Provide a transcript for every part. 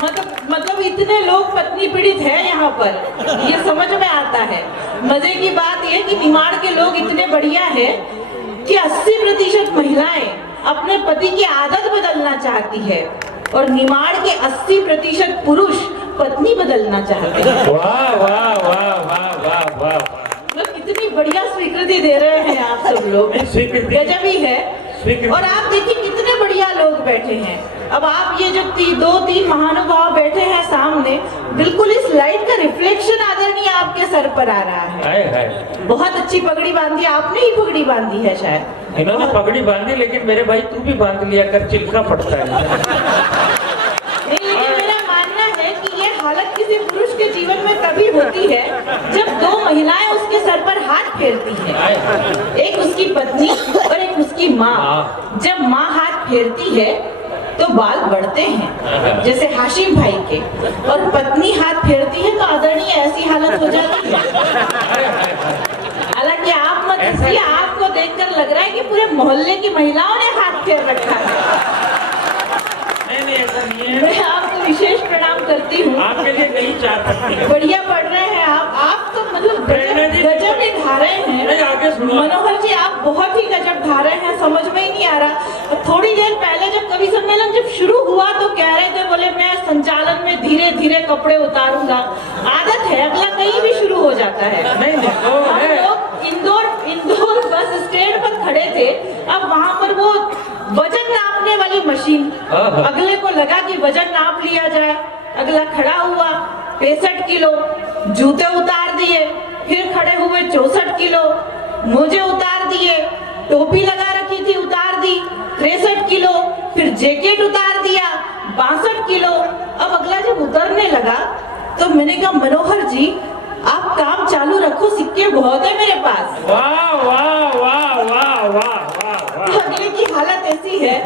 मतलब इतने लोग पत्नी पीड़ित है यहाँ पर, ये समझ में आता है। मजे की बात यह कि निमाड़ के लोग इतने बढ़िया है कि 80% महिलाएं अपने पति की आदत बदलना चाहती है और निमाड़ के 80% पुरुष पत्नी बदलना चाहते हैं। वाह वाह वाह वाह वाह वाह, मतलब कितनी बढ़िया स्वीकृति दे रहे हैं आप सब लोग, गजब ही है। और आप देखिए कितने बढ़िया लोग बैठे हैं। अब आप ये जो 2-3 महानुभाव बैठे हैं सामने, बिल्कुल इस लाइट का रिफ्लेक्शन आदरणीय आपके सर पर आ रहा है। बहुत अच्छी पगड़ी बांधी, आपने ही पगड़ी बांधी है शायद। इन्होंने पगड़ी बांधी, लेकिन मेरे भाई तू भी बांध लिया कर, चिल्का पड़ता है। नहीं, लेकिन मेरा मानना है कि ये हालत किसी पुरुष के जीवन में तभी होती है जब 2 महिलाएं उसके सर पर हाथ फेरती हैं, एक उसकी पत्नी और एक उसकी माँ। जब माँ हाथ फेरती है तो बाल बढ़ते हैं, जैसे हाशिम भाई के, और पत्नी हाथ फेरती है तो आदरणीय ऐसी हालत हो जाती है। हालांकि आप मत हंसिए, आपको देखकर लग रहा है कि पूरे मोहल्ले की महिलाओं ने हाथ फेर रखा है। नहीं, ऐसा नहीं है। मैं आपको विशेष प्रणाम करती हूँ, आपके लिए कहीं चार पत्नी है। बढ़िया पढ़ रहे हैं आप तो मतलब गजब ही ढा रहे हैं। आगे सुनो। मनोहर जी, आप बहुत ही गजब ढा रहे हैं, समझ में ही नहीं आ रहा। थोड़ी देर पहले जब कवि सम्मेलन जब शुरू हुआ तो कह रहे थे, बोले मैं संचालन में धीरे धीरे कपड़े उतारूंगा। आदत है, अगला कहीं भी शुरू हो जाता है। नहीं, हम लोग इंदौर बस स्टैंड पर खड़े थे, अब वहाँ पर वो वजन नापने वाली मशीन, अगले को लगा कि वजन नाप लिया जाए, अगला खड़ा हुआ 65 किलो, जूते उतार दिए, फिर खड़े हुए 64 किलो, मोजे उतार दिए, टोपी लगा रखी थी उतार दी 63 किलो, फिर जैकेट उतार दिया 62 किलो। अब अगला जब उतरने लगा तो मैंने कहा, मनोहर जी आप काम चालू रखो, सिक्के बहुत है मेरे पास। वाह वाह वाह वाह वाह वाह। अगले की हालत ऐसी है।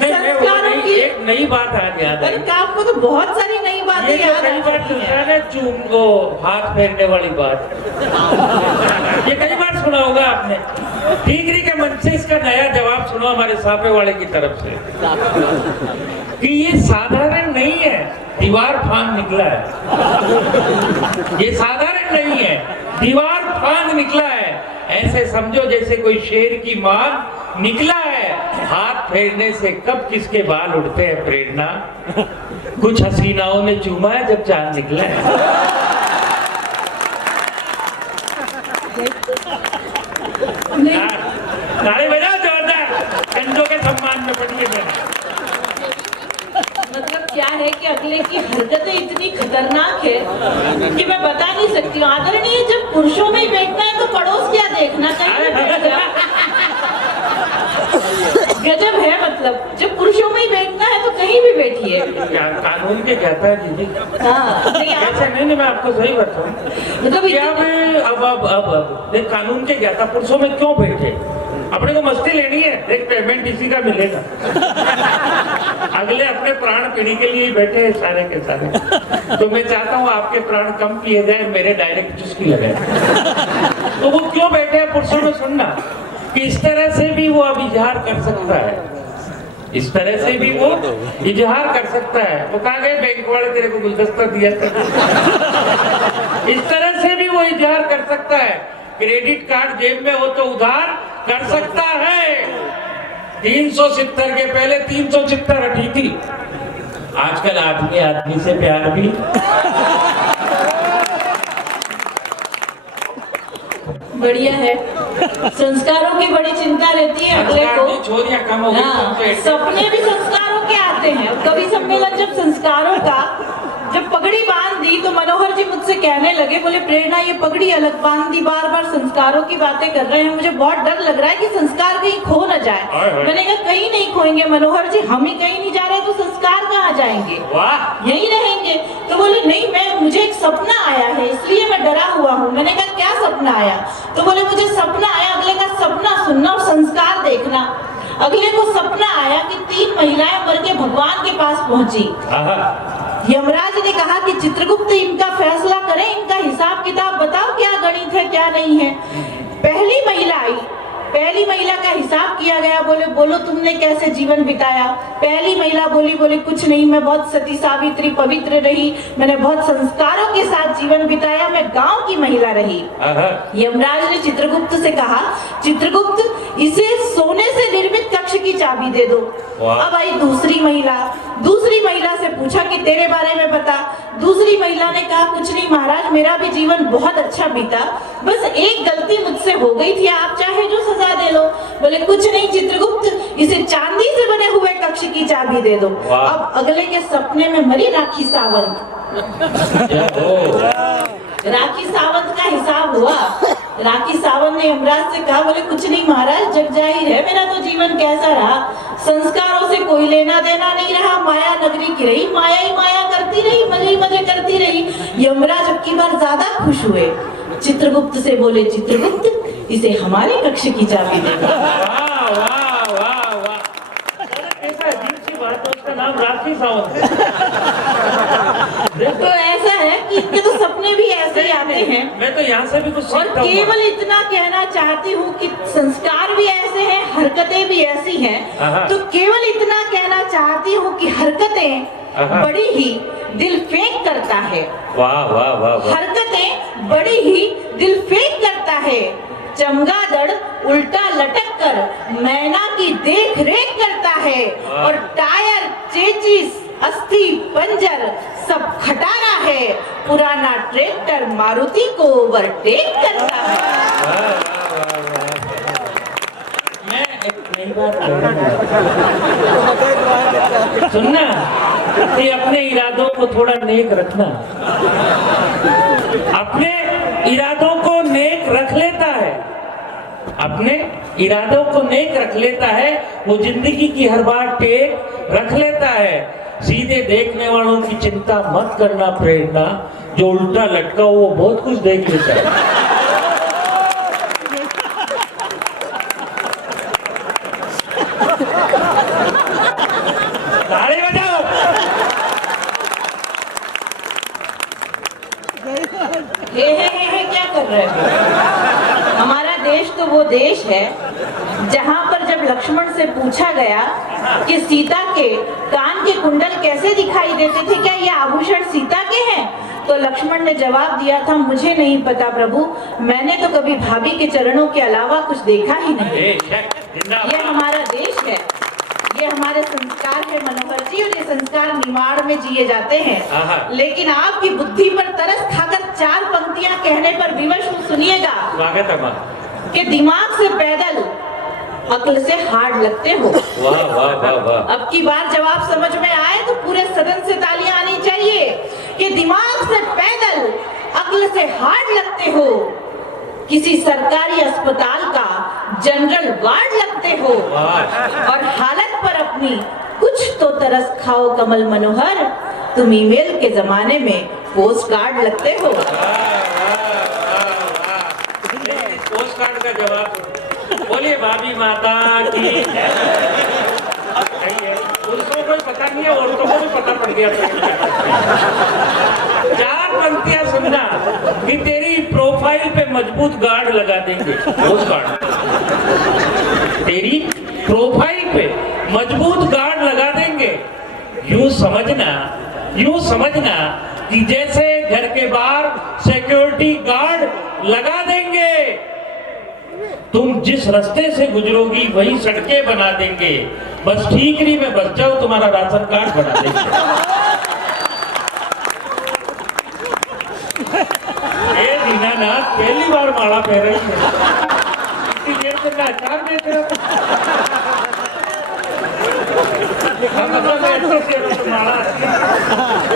संस्कारों की एक नई बात याद आई। आपको तो बहुत सारी नई बातें याद है। चूमो हाथ फेरने वाली बात, ये कई बार सुना होगा आपने। ठीकरी के मंच से इसका नया जवाब सुनो हमारे साफे वाले की तरफ से कि ये साधारण नहीं है, दीवार फान निकला है। ये साधारण नहीं है, दीवार फान निकला है। ऐसे समझो जैसे कोई शेर की मां निकला है। हाथ फेरने से कब किसके बाल उड़ते हैं प्रेरणा, कुछ हसीनाओं ने चूमा है जब चांद निकला है। ताली बजाओ जोरदार, कंजों के सम्मान में पढ़िए। मतलब क्या है कि अगले की हरकतें इतनी खतरनाक है कि मैं बता नहीं सकती हूँ। आदरणीय, जब पुरुषों में ही बैठना है तो पड़ोस क्या देखना चाहिए। गजब है, मतलब जब पुरुषों में ही बैठना है तो कहीं भी बैठिए। कानून के कहता है दीदी। हाँ, नहीं, मैं आपको सही बताऊं, मतलब क्या मैं अब देख, कानून के कहता पुरुषों में क्यों बैठे, अपने को मस्ती लेनी है, देख पेमेंट इसी का मिलेगा। अगले अपने प्राण पीने के लिए ही बैठे हैं सारे के सारे। तो मैं चाहता हूँ आपके प्राण कम पिए जाए, मेरे डायरेक्ट चुस्की लगे। तो वो क्यों बैठे हैं पुरुषों में, सुनना कि इस तरह से भी वो अब इजहार कर सकता है, इस तरह से भी वो इजहार कर सकता है। वो कहाँ गए बैंक वाले, तेरे को गुलदस्ता दिया था। इस तरह से भी वो इजहार कर सकता है। क्रेडिट कार्ड जेब में हो तो उधार कर सकता है। 370 के पहले 370 ठीक थी। आजकल आदमी आदमी से प्यार भी। बढ़िया है। संस्कारों की बड़ी चिंता रहती है अगले को। चोरियां कम हो गई, सपने भी संस्कारों के आते हैं। कवि सम्मेलन जब संस्कारों का जब पगड़ी बांध दी तो मनोहर जी मुझसे कहने लगे, बोले प्रेरणा ये पगड़ी अलग बांध दी, बार बार संस्कारों की बातें कर रहे हैं, मुझे बहुत डर लग रहा है कि संस्कार कहीं खो न जाए। मैंने कहा कहीं नहीं खोएंगे मनोहर जी, हम ही कहीं नहीं जा रहे तो संस्कार कहाँ जाएंगे, यही रहेंगे। तो बोले नहीं, मुझे एक सपना आया है इसलिए मैं डरा हुआ हूँ। मैंने कहा क्या सपना आया? तो बोले मुझे सपना आया, अगले का सपना सुनना और संस्कार देखना। अगले को सपना आया कि 3 महिलाएं मर के भगवान के पास पहुंची। यमराज ने कहा कि चित्रगुप्त इनका फैसला करें, इनका हिसाब किताब बताओ, क्या गणित है क्या नहीं है। पहली महिला आई, पहली महिला का हिसाब किया गया। बोले बोलो तुमने कैसे जीवन बिताया। पहली महिला बोली कुछ नहीं, मैं बहुत सती सावित्री पवित्र रही, मैंने बहुत संस्कारों के साथ जीवन बिताया, मैं गांव की महिला रही। यमराज ने चित्रगुप्त से कहा, चित्रगुप्त इसे सोने से निर्मित कक्ष की चाबी दे दो। अब आई दूसरी महिला से पूछा कि तेरे बारे में बता। दूसरी महिला ने कहा कुछ नहीं महाराज, मेरा भी जीवन बहुत अच्छा बीता, बस एक गलती मुझसे हो गई थी, आप चाहे जो सजा दे लो। बोले कुछ नहीं चित्रगुप्त, इसे चांदी से बने हुए कक्ष की चाबी दे दो। अब अगले के सपने में मरी राखी सावंत। राखी सावंत का हिसाब हुआ। राखी सावंत ने यमराज से कहा, बोले कुछ नहीं महाराज, जग जाहिर है मेरा तो जीवन कैसा रहा, संस्कारों से कोई लेना देना नहीं रहा, माया नगरी की रही, माया ही माया करती रही, मजे ही मजे करती रही। यमराज अब की बार ज्यादा खुश हुए, चित्रगुप्त से बोले, चित्रगुप्त इसे हमारे कक्ष की चाबी दे दो। उसका नाम राखी सावंत। तो ऐसा है कि इनके तो सपने भी ऐसे ही आते हैं। मैं तो यहाँ से भी कुछ और केवल इतना कहना चाहती हूँ कि संस्कार भी ऐसे हैं, हरकतें भी ऐसी हैं। तो केवल इतना कहना चाहती हूँ कि हरकतें बड़ी ही दिल फेंक करता है। वाह वाह वाह वाह। हरकतें बड़ी ही दिल फेंक करता है। चमगादड़ उल्टा लटक कर मैना की देख रेख करता है, और टायर चेचिस अस्थि पंजर सब खटारा है, पुराना ट्रैक्टर मारुति को ओवरटेक करता है। मैं एक नई बात सुनना कि अपने इरादों को थोड़ा नेक रखना। अपने इरादों को नेक रख लेता है, अपने इरादों को नेक रख लेता है, वो जिंदगी की हर बार टेक रख लेता है। सीधे देखने वालों की चिंता मत करना प्रेरणा, जो उल्टा लटका वो बहुत कुछ देख लेता है। ताली बजाओ। हे क्या कर रहे हो? हमारा देश तो वो देश है जहाँ पर जब लक्ष्मण से पूछा गया कि सीता के कान के कुंडल कैसे दिखाई देते थे, क्या ये आभूषण सीता के हैं? तो लक्ष्मण ने जवाब दिया था, मुझे नहीं पता प्रभु, मैंने तो कभी भाभी के चरणों के अलावा कुछ देखा ही नहीं। ये हमारा देश है, ये हमारे संस्कार है मनोहर जी, और ये संस्कार निमाड़ में जिए जाते हैं। लेकिन आपकी बुद्धि पर तरस खाकर 4 पंक्तियां कहने पर विवश हूँ, सुनिएगा। कि दिमाग से पैदल, अक्ल से हार्ड लगते हो। वाह वाह वाह वाह। अब की बार जवाब समझ में आए तो पूरे सदन से तालियां आनी चाहिए। कि दिमाग से पैदल, अक्ल से हार्ड लगते हो, किसी सरकारी अस्पताल का जनरल वार्ड लगते हो, और हालत पर अपनी कुछ तो तरस खाओ कमल मनोहर, तुम ईमेल के जमाने में पोस्ट कार्ड लगते हो। पोस्ट कार्ड का जवाब बोलिए भाभी माता की। पुरुषों को पता नहीं है, औरतों को भी पता पड़ गया। 4 पंक्तियां सुनना कि तेरी प्रोफाइल पे मजबूत गार्ड लगा देंगे। पोस्ट कार्ड तेरी प्रोफाइल पे मजबूत गार्ड लगा देंगे। यूं समझना कि जैसे घर के बाहर सिक्योरिटी गार्ड लगा देंगे, तुम जिस रास्ते से गुजरोगी वही सड़कें बना देंगे, बस ठीकरी में बच जाओ, तुम्हारा राशन कार्ड बना देंगे। ये दीनानाथ पहली बार माला पहन रही है, इतनी देर से मैं अचार बेच रहा था।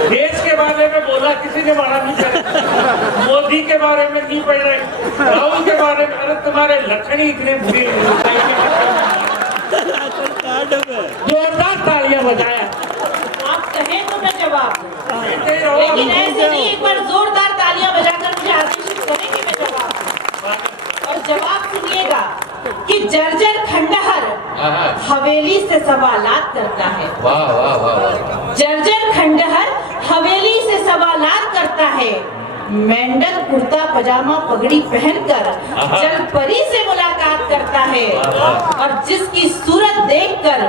देश के बारे में बोला, किसी ने माला नहीं पहना। मोदी के बारे में नहीं पढ़ रहे, राहुल के बारे में, अरे तुम्हारे लक्षण इतने बुरे। जोरदार तालियां बजाया। आप कहें तो मैं जवाब दूं, लेकिन ऐसे नहीं, एक बार जोरदार तालियां बजाकर मुझे आदेशित करें कि मैं जवाब दूं। और जवाब सुनिएगा कि जर्जर खंडहर हवेली से सवालात करता है। वाह वाह वाह। जर्जर खंडहर हवेली से सवालात करता है, मेंढक कुर्ता पजामा पगड़ी पहनकर जल परी से मुलाकात करता है और जिसकी सूरत देखकर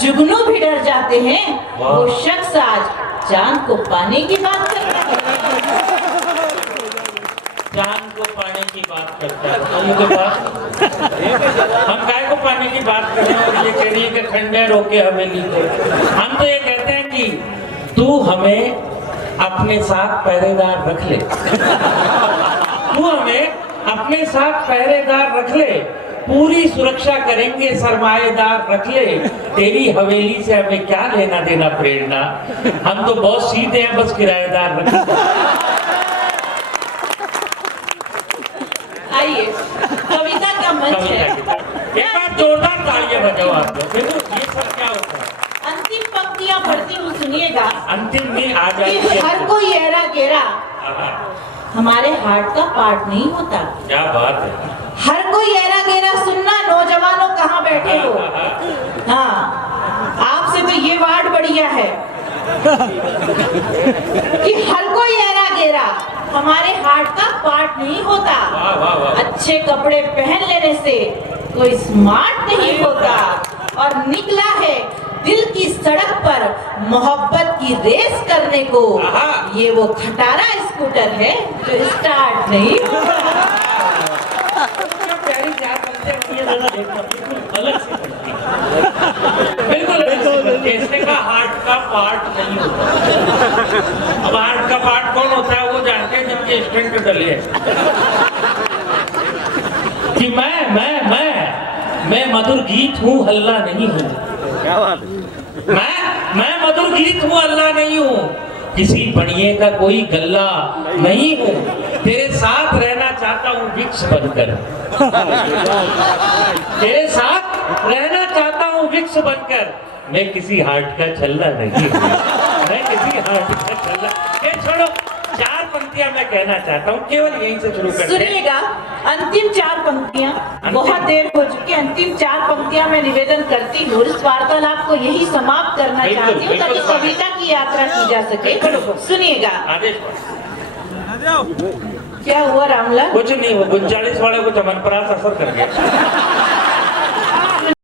जुगनू भी डर जाते हैं, वो शख्स आज चांद को पाने की बात करता है। चांद को पाने की बात करता है, तो ये बात हम गाय को पाने की बात कर रहे हैं और ये कह रही है कि खंडेर होके हवेली को। हम तो ये कहते हैं कि तू हमें अपने साथ पहरेदार रख ले, तू हमें अपने साथ पहरेदार रख ले, पूरी सुरक्षा करेंगे, सरमाएदार रख ले, तेरी हवेली से हमें क्या लेना देना प्रेरणा, हम तो बहुत सीधे हैं, बस किराएदार रख ले। आइए कविता का मंच है। एक बार जोरदार तालियां बजाओ आप लोग। देखो ये सब क्या होता है। अंतिम पंक्तियां पढ़ती हूँ, सुनिएगा। अंतिम में आ जाती कि हर है। कोई ऐरा गेरा हमारे हार्ट का पार्ट नहीं होता। क्या बात है। हर कोई ऐरा गेरा सुनना, नौजवानों कहाँ बैठे हो। हाँ, आपसे तो ये वार्ड बढ़िया है कि हर कोई ऐरा गेरा हमारे हार्ट का पार्ट नहीं होता। वाह वाह वाह। अच्छे कपड़े पहन लेने से कोई स्मार्ट नहीं होता और निकला है दिल की सड़क पर मोहब्बत की रेस करने को। ये वो खटारा स्कूटर है जो स्टार्ट नहीं होता। प्यारी क्या करते हैं, ये जरा देखना, बिल्कुल अलग से करती है। बिल्कुल जैसे का हार्ट का पार्ट नहीं होता। अब हार्ट का पार्ट कौन होता है वो जानते हैं जिनके स्टेंट डले हैं। कि मैं मधुर गीत हूँ, हल्ला नहीं हूँ। क्या बात है। मैं मधुर गीत हूँ, अल्लाह नहीं हूँ, किसी बढ़िए का कोई गल्ला नहीं हूँ, तेरे साथ रहना चाहता हूँ विक्स बनकर, तेरे साथ रहना चाहता हूँ विक्स बनकर, मैं किसी हार्ट का छल्ला नहीं हूँ, मैं किसी हार्ट का छल्ला। ये छोड़ो, चार पंक्तियां मैं कहना चाहता हूँ, केवल यहीं से शुरू करते हैं। सुनिएगा, अंतिम चार पंक्तियां, बहुत देर हो चुकी है। अंतिम चार पंक्तियां मैं निवेदन करती हूँ, इस वार्तालाप को यही समाप्त करना बिल्कुल, चाहती हूँ ताकि बिल्कुल। कविता की यात्रा की जा सके। सुनिएगा, आदेश क्या हुआ रामलाल? कुछ नहीं, वो 39 वाले को चमनप्रास असर कर गया।